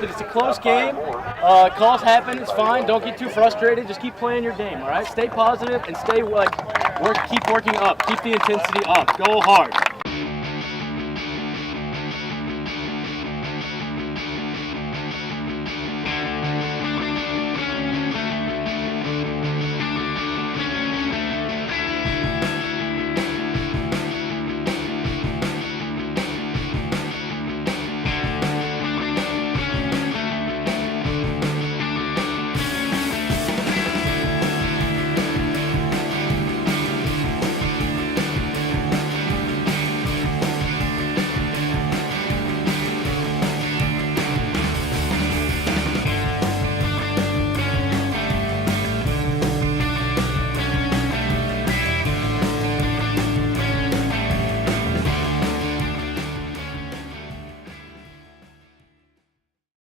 But it's a close game. Calls happen, it's fine. Don't get too frustrated. Just keep playing your game, all right? Stay positive and stay keep working up. Keep the intensity up. Go hard.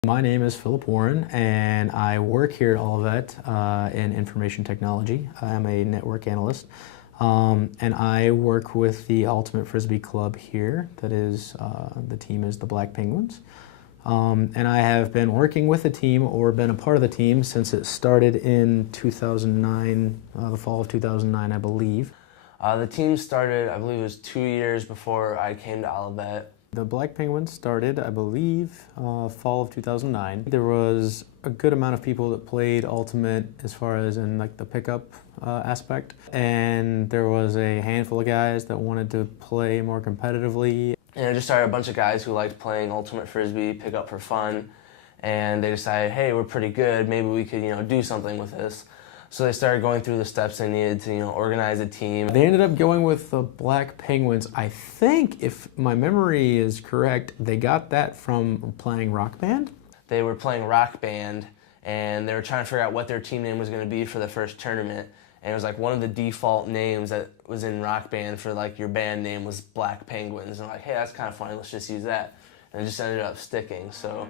My name is Philip Warren, and I work here at Olivet in information technology. I'm a network analyst, and I work with the Ultimate Frisbee Club here. That is, the team is the Black Penguins. And I have been working with the team, or been a part of the team, since it started in 2009, the fall of 2009, I believe. The team started, I believe it was 2 years before I came to Olivet. The Black Penguins started, I believe, fall of 2009. There was a good amount of people that played Ultimate as far as in like the pickup aspect. And there was a handful of guys that wanted to play more competitively. And I just started a bunch of guys who liked playing Ultimate Frisbee, pick up for fun. And they decided, hey, we're pretty good, maybe we could, do something with this. So they started going through the steps they needed to, organize a team. They ended up going with the Black Penguins. I think, if my memory is correct, they got that from playing Rock Band. They were playing Rock Band, and they were trying to figure out what their team name was going to be for the first tournament. And it was like one of the default names that was in Rock Band for like your band name was Black Penguins. And like, hey, that's kind of funny, let's just use that. And it just ended up sticking, so.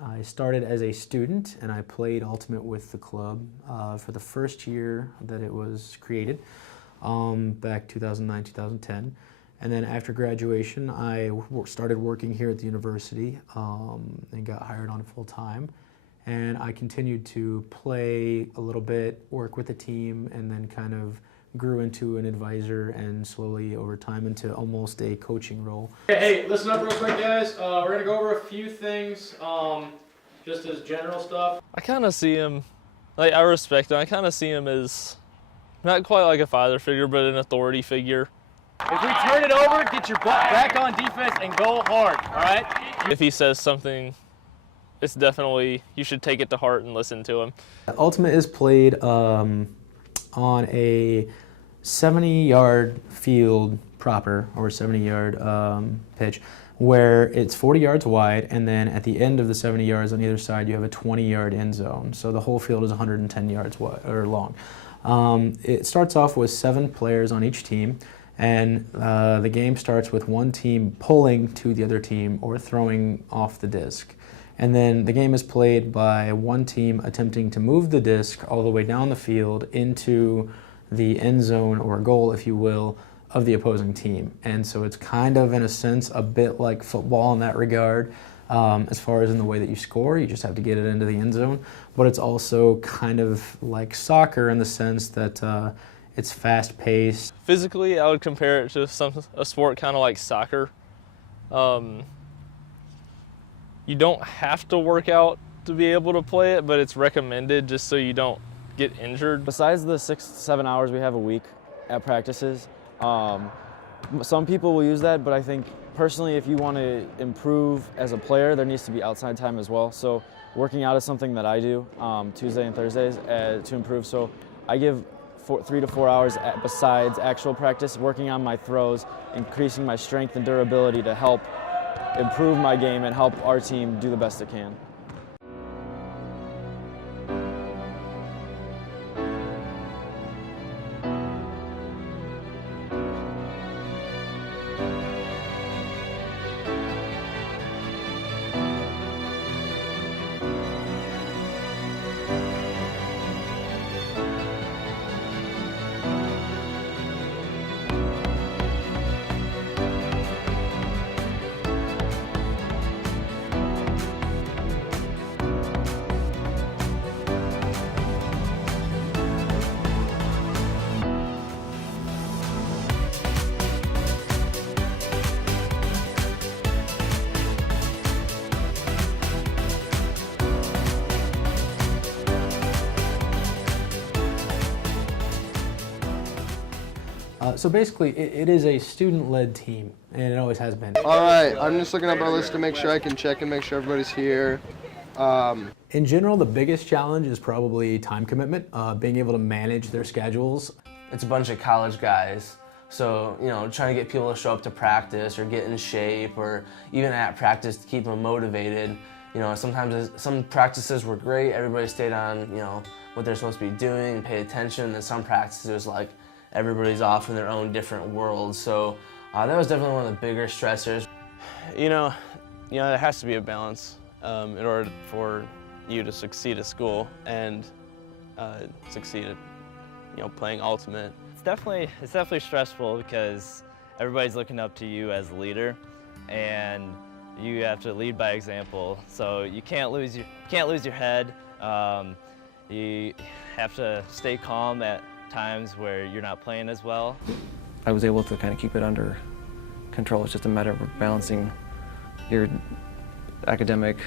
I started as a student, and I played Ultimate with the club for the first year that it was created, back 2009, 2010. And then after graduation, I started working here at the university and got hired on full time. And I continued to play a little bit, work with the team, and then kind of grew into an advisor and slowly over time into almost a coaching role. Hey, listen up real quick, guys. We're going to go over a few things, just as general stuff. I kind of see him, I respect him. I kind of see him as not quite like a father figure, but an authority figure. If we turn it over, get your butt back on defense and go hard, all right? If he says something, it's definitely, you should take it to heart and listen to him. Ultimate is played on a 70-yard field proper, or 70-yard pitch, where it's 40 yards wide, and then at the end of the 70 yards on either side, you have a 20-yard end zone. So the whole field is 110 yards wide, or long. It starts off with 7 players on each team, and the game starts with one team pulling to the other team or throwing off the disc. And then the game is played by one team attempting to move the disc all the way down the field into the end zone, or goal, if you will, of the opposing team. And so it's kind of, in a sense, a bit like football in that regard. As far as in the way that you score, you just have to get it into the end zone. But it's also kind of like soccer in the sense that it's fast-paced. Physically, I would compare it to a sport kind of like soccer. You don't have to work out to be able to play it, but it's recommended just so you don't get injured. Besides the 6 to 7 hours we have a week at practices, Some people will use that, but I think personally, if you want to improve as a player, there needs to be outside time as well. So working out is something that I do Tuesday and Thursdays to improve. So I give 3 to 4 hours besides actual practice, working on my throws, increasing my strength and durability to help improve my game and help our team do the best it can. So basically, it is a student-led team, and it always has been. All right, I'm just looking up our list to make sure I can check and make sure everybody's here. In general, the biggest challenge is probably time commitment, being able to manage their schedules. It's a bunch of college guys, so trying to get people to show up to practice or get in shape, or even at practice to keep them motivated. Sometimes some practices were great, everybody stayed on what they're supposed to be doing and pay attention, and some practices like everybody's off in their own different worlds. So that was definitely one of the bigger stressors. There has to be a balance in order for you to succeed at school and succeed at playing ultimate. It's definitely stressful because everybody's looking up to you as a leader, and you have to lead by example. So you can't lose your head. You have to stay calm at times where you're not playing as well. I was able to kind of keep it under control. It's just a matter of balancing your academic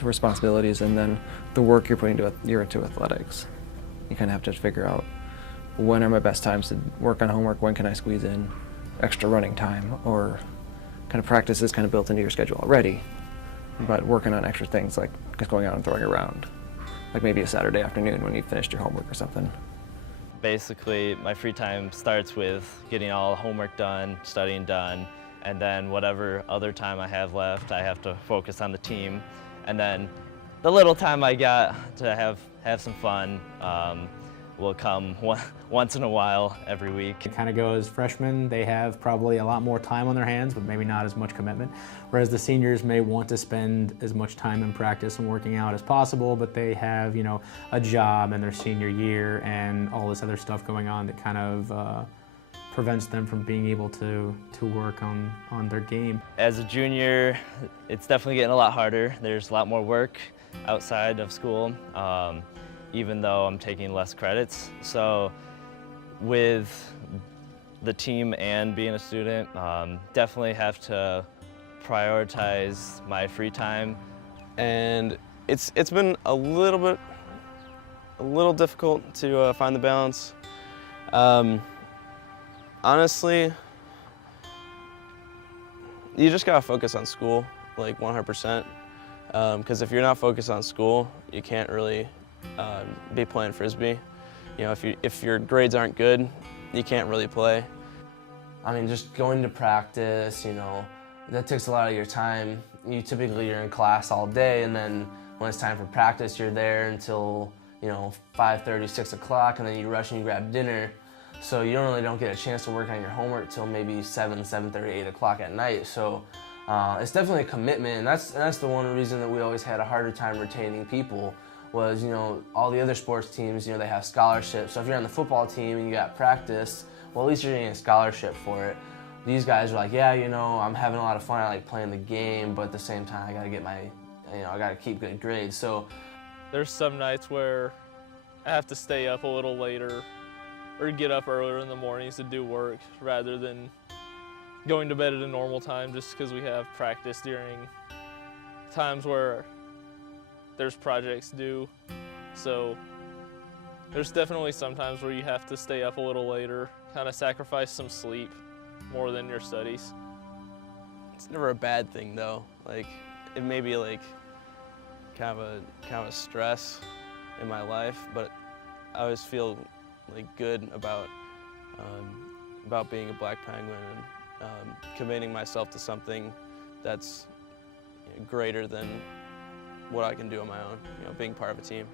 responsibilities and then the work you're putting into athletics. You kind of have to figure out when are my best times to work on homework, when can I squeeze in extra running time, or kind of practice is kind of built into your schedule already, but working on extra things like just going out and throwing around, like maybe a Saturday afternoon when you finished your homework or something. Basically, my free time starts with getting all homework done, studying done, and then whatever other time I have left, I have to focus on the team. And then the little time I got to have some fun will come once in a while every week. It kind of goes, freshmen, they have probably a lot more time on their hands, but maybe not as much commitment. Whereas the seniors may want to spend as much time in practice and working out as possible, but they have, a job in their senior year and all this other stuff going on that kind of prevents them from being able to work on their game. As a junior, it's definitely getting a lot harder. There's a lot more work outside of school, even though I'm taking less credits. So with the team and being a student, definitely have to prioritize my free time. And it's been a little difficult to find the balance. Honestly, you just gotta focus on school, like 100%. Because if you're not focused on school, you can't really be playing Frisbee. If your grades aren't good, you can't really play. I mean, just going to practice, that takes a lot of your time. You're in class all day, and then when it's time for practice, you're there until 5:30, 6 o'clock, and then you rush and you grab dinner. So you don't get a chance to work on your homework till maybe 7:30, 8 o'clock at night. So it's definitely a commitment, and that's the one reason that we always had a harder time retaining people. Was all the other sports teams, they have scholarships. So if you're on the football team and you got practice, well, at least you're getting a scholarship for it. These guys are like, yeah, I'm having a lot of fun. I like playing the game, but at the same time, I gotta get I gotta keep good grades. So there's some nights where I have to stay up a little later or get up earlier in the mornings to do work rather than going to bed at a normal time, just because we have practice during times where there's projects due. So there's definitely some times where you have to stay up a little later, kind of sacrifice some sleep more than your studies. It's never a bad thing though. Like, it may be like kind of a stress in my life, but I always feel like good about being a Black Penguin and committing myself to something that's greater than what I can do on my own, being part of a team.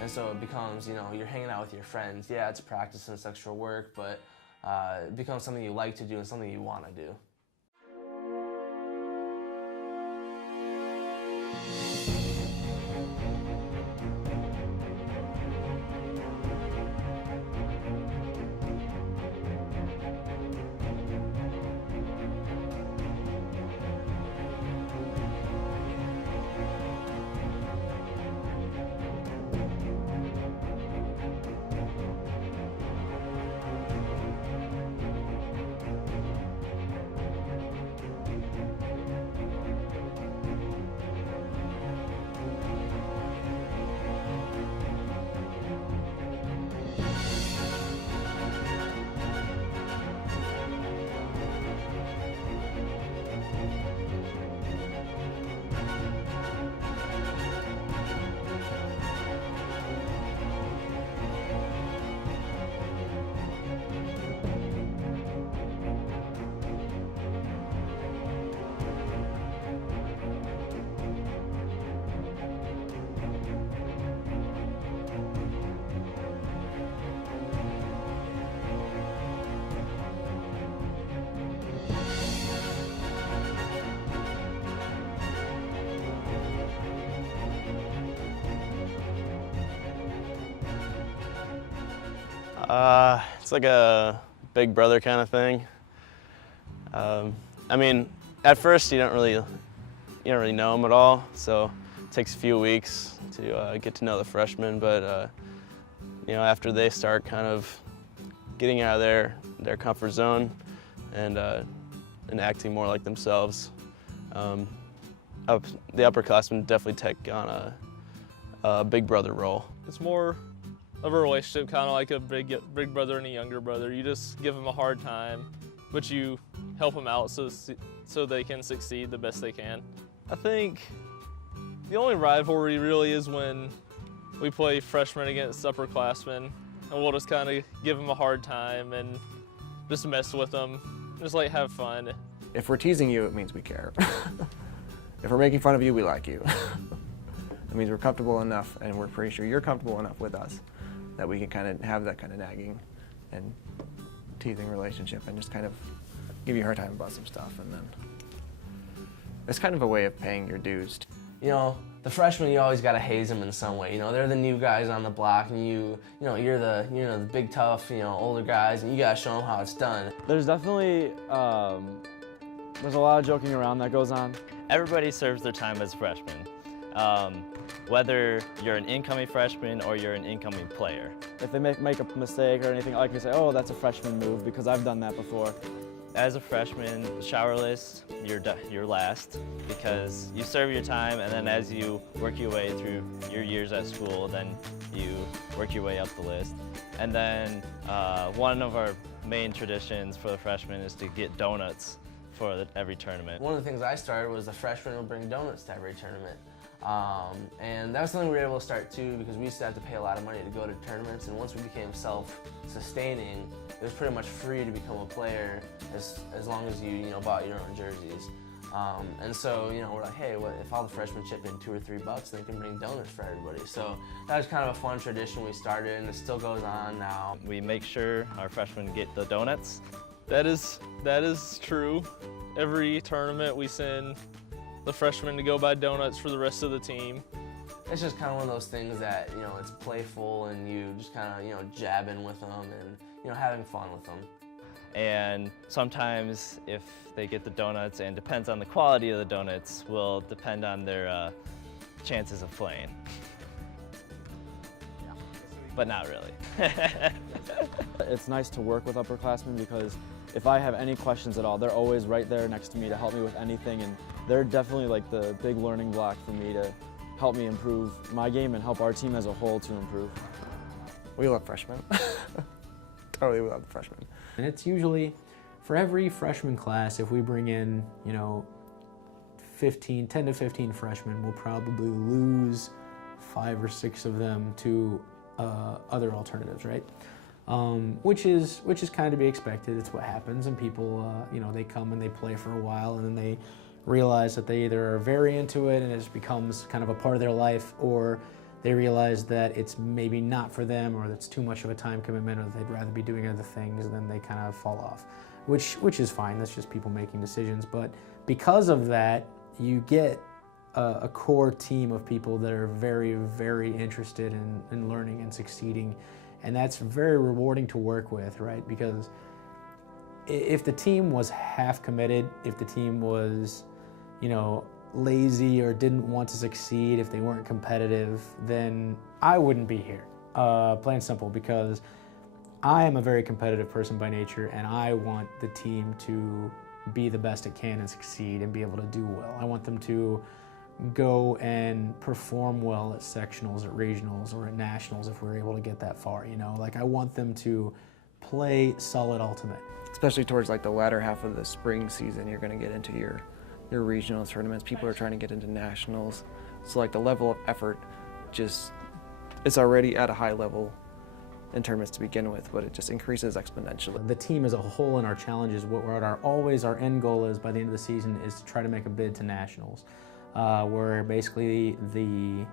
And so it becomes, you're hanging out with your friends. Yeah, it's practice and it's extra work, but it becomes something you like to do and something you want to do. It's like a big brother kind of thing. I mean, at first you don't really know them at all, so it takes a few weeks to get to know the freshmen. But after they start kind of getting out of their comfort zone and acting more like themselves, the upperclassmen definitely take on a big brother role. It's more of a relationship, kind of like a big brother and a younger brother. You just give them a hard time, but you help them out so they can succeed the best they can. I think the only rivalry really is when we play freshmen against upperclassmen, and we'll just kind of give them a hard time and just mess with them, just like have fun. If we're teasing you, it means we care. If we're making fun of you, we like you. It means we're comfortable enough, and we're pretty sure you're comfortable enough with us that we can kind of have that kind of nagging and teasing relationship and just kind of give you a hard time about some stuff. And then it's kind of a way of paying your dues. The freshmen, you always got to haze them in some way. They're the new guys on the block, and you're the big tough, older guys, and you got to show them how it's done. There's definitely there's a lot of joking around that goes on. Everybody serves their time as freshmen. Whether you're an incoming freshman or you're an incoming player. If they make a mistake or anything, I can say, oh, that's a freshman move, because I've done that before. As a freshman, showerless, you're last, because you serve your time, and then as you work your way through your years at school, then you work your way up the list. And then one of our main traditions for the freshmen is to get donuts for every tournament. One of the things I started was the freshmen would bring donuts to every tournament. And that was something we were able to start too, because we used to have to pay a lot of money to go to tournaments, and once we became self-sustaining, it was pretty much free to become a player as long as you bought your own jerseys. And so we're like, hey, what if all the freshmen chip in $2 or $3, they can bring donuts for everybody. So that was kind of a fun tradition we started, and it still goes on now. We make sure our freshmen get the donuts. That is true. Every tournament we send the freshmen to go buy donuts for the rest of the team. It's just kind of one of those things that, it's playful, and you just kind of, jabbing with them and, having fun with them. And sometimes if they get the donuts, and depends on the quality of the donuts, will depend on their chances of playing. But not really. It's nice to work with upperclassmen, because if I have any questions at all, they're always right there next to me to help me with anything, and they're definitely like the big learning block for me to help me improve my game and help our team as a whole to improve. We love freshmen. Totally, we love the freshmen. And it's usually for every freshman class, if we bring in, 10 to 15 freshmen, we'll probably lose 5 or 6 of them to other alternatives, right? Which is kind of to be expected. It's what happens, and people, they come and they play for a while, and then they realize that they either are very into it and it just becomes kind of a part of their life, or they realize that it's maybe not for them, or it's too much of a time commitment, or they'd rather be doing other things, and then they kind of fall off, which is fine. That's just people making decisions. But because of that, you get a core team of people that are very, very interested in learning and succeeding, and that's very rewarding to work with, right? Because if the team was half committed, if the team was, lazy or didn't want to succeed, if they weren't competitive, then I wouldn't be here. Plain and simple, because I am a very competitive person by nature, and I want the team to be the best it can and succeed and be able to do well. I want them to go and perform well at sectionals, at regionals, or at nationals if we're able to get that far, I want them to play solid ultimate. Especially towards like the latter half of the spring season, you're going to get into your regional tournaments. People are trying to get into nationals. So like the level of effort it's already at a high level in tournaments to begin with, but it just increases exponentially. The team as a whole and our challenges, what our end goal is by the end of the season is to try to make a bid to nationals, where basically the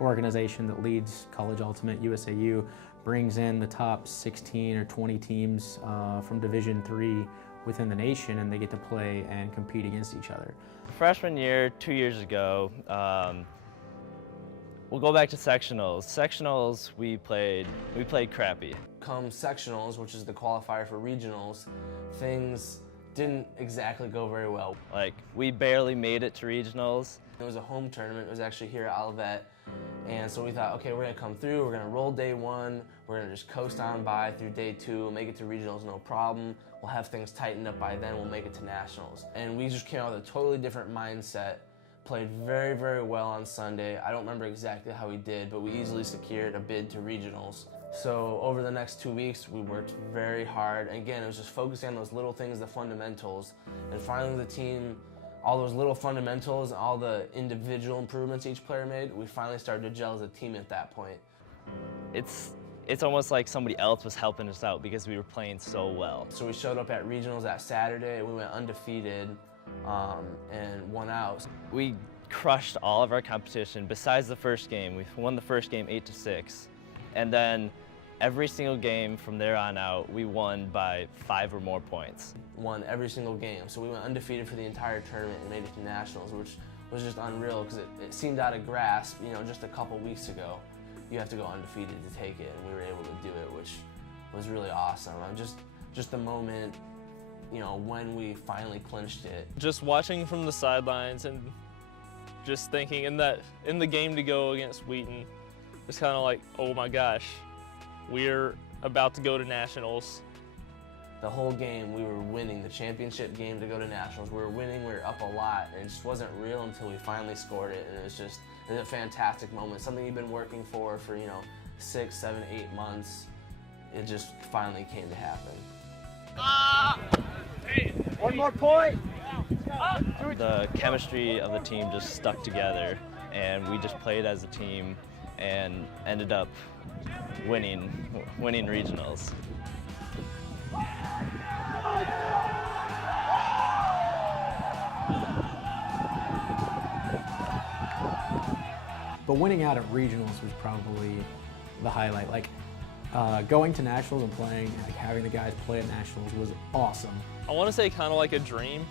organization that leads College Ultimate, USAU, brings in the top 16 or 20 teams from Division III within the nation, and they get to play and compete against each other. Freshman year, 2 years ago, we'll go back to sectionals. Sectionals, we played crappy. Come sectionals, which is the qualifier for regionals, things didn't exactly go very well. Like, we barely made it to regionals. It was a home tournament. It was actually here at Olivet. And so we thought, okay, we're gonna come through, we're gonna roll day 1, we're gonna just coast on by through day 2, make it to regionals, no problem. We'll have things tightened up by then, we'll make it to nationals. And we just came out with a totally different mindset, played very, very well on Sunday. I don't remember exactly how we did, but we easily secured a bid to regionals. So over the next 2 weeks, we worked very hard. And again, it was just focusing on those little things, the fundamentals. And finally the team, all those little fundamentals, all the individual improvements each player made, we finally started to gel as a team at that point. It's almost like somebody else was helping us out because we were playing so well. So we showed up at regionals that Saturday, we went undefeated and won out. We crushed all of our competition besides the first game. We won the first game 8-6. And then every single game from there on out, we won by 5 or more points. Won every single game. So we went undefeated for the entire tournament and made it to nationals, which was just unreal because it seemed out of grasp, just a couple weeks ago. You have to go undefeated to take it, and we were able to do it, which was really awesome. Just the moment, when we finally clinched it. Just watching from the sidelines and just thinking in the game to go against Wheaton, it's kind of like, oh my gosh, we're about to go to nationals. The whole game we were winning, the championship game to go to nationals. We were winning, we were up a lot, and it just wasn't real until we finally scored it, and it was a fantastic moment, something you've been working for 6, 7, 8 months. It just finally came to happen. One more point! The chemistry of the team just stuck together, and we just played as a team and ended up winning regionals. But winning out at regionals was probably the highlight. Going to nationals and playing, having the guys play at nationals was awesome. I want to say kind of like a dream,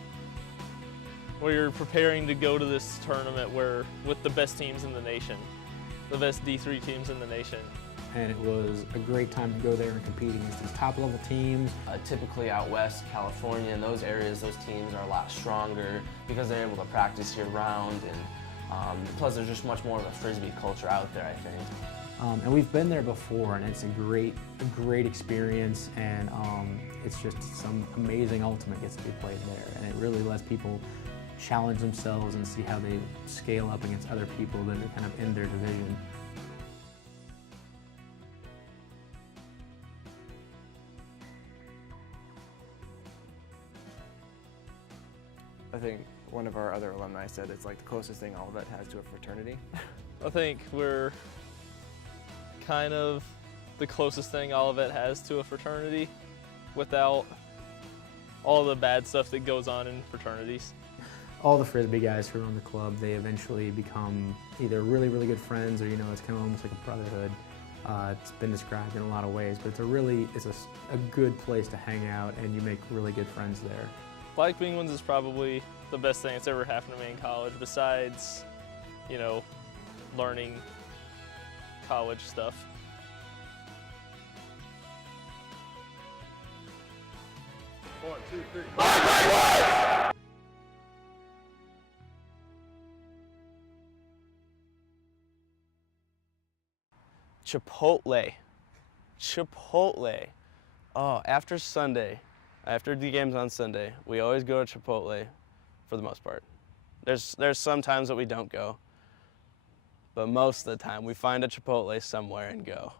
where you're preparing to go to this tournament with the best teams in the nation, the best D3 teams in the nation. And it was a great time to go there and compete against these top-level teams. Typically out west, California, in those areas, those teams are a lot stronger because they're able to practice year-round, and plus there's just much more of a Frisbee culture out there, I think. And we've been there before, and it's a great experience, and it's just some amazing ultimate gets to be played there, and it really lets people challenge themselves and see how they scale up against other people that are kind of in their division. I think one of our other alumni said it's like the closest thing Olivet has to a fraternity. I think we're kind of the closest thing Olivet has to a fraternity without all the bad stuff that goes on in fraternities. All the Frisbee guys who are on the club, they eventually become either really, really good friends, or it's kind of almost like a brotherhood. It's been described in a lot of ways, but it's a good place to hang out, and you make really good friends there. Black Penguins is probably the best thing that's ever happened to me in college, besides, learning college stuff. One, two, three. Chipotle. Oh, after the games on Sunday, we always go to Chipotle for the most part. There's some times that we don't go, but most of the time we find a Chipotle somewhere and go.